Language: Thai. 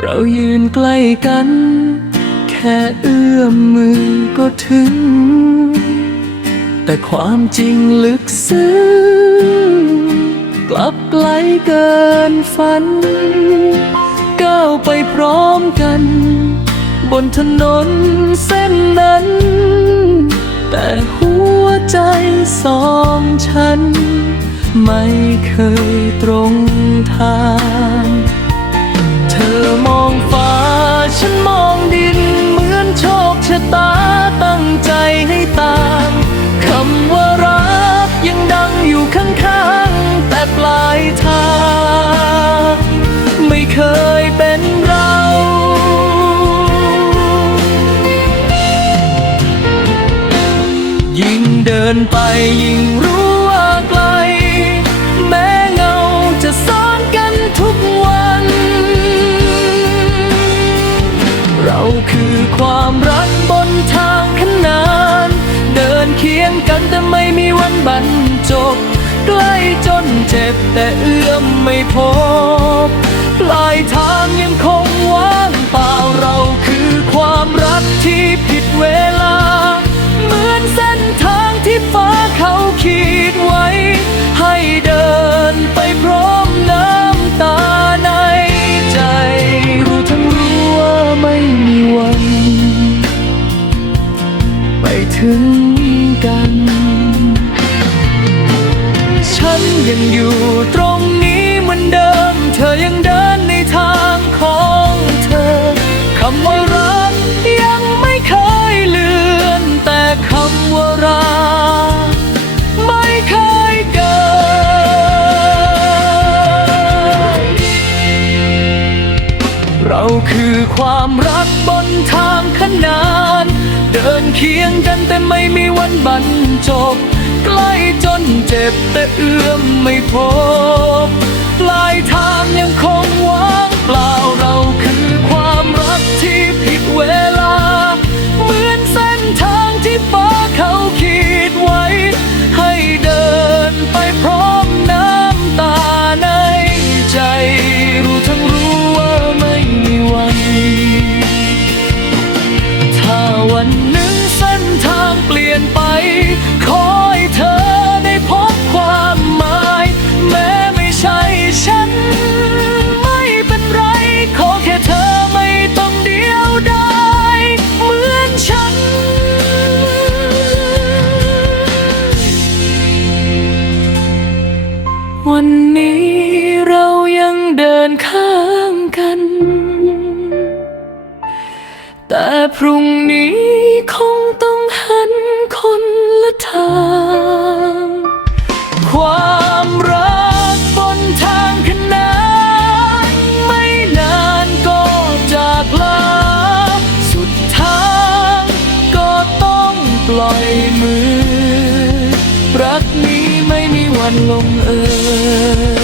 เรายืนใกล้กัน แค่เอื้อมมือก็ถึง แต่ความจริงลึกซึ้งกลับไกลเกินฝัน ก้าวไปพร้อมกัน บนถนนเส้นนั้น แต่หัวใจสองฉัน ไม่เคยตรงทาง อมองฟ้า ฉันมองดิน เหมือนโชคชะตาตั้งใจให้ต่างคำว่ารักยังดังอยู่ข้างๆ แต่ปลายทาง ไม่เคยเป็นเรายิ่งเดินไปยิ่ง คือความรักบนทางขนาน เดินเคียงกันแต่ไม่มีวันบรรจบใกล้จนเจ็บแต่เอื้อมไม่พบปลายทาง ถึงกัน ฉันยังอยู่ตรง คือความรักบนทางขนาน เดินเคียงกันแต่ไม่มีวันบรรจบ ใกล้จนเจ็บแต่เอื้อมไม่พบปลายทางยังคง ขอให้เธอได้พบความหมาย แม้ไม่ใช่ฉัน ไม่เป็นไร ขอแค่เธอไม่ต้องเดียวดายเหมือนฉัน วันนี้เรายังเดินข้างกัน แต่พรุ่งนี้คงันลงเอย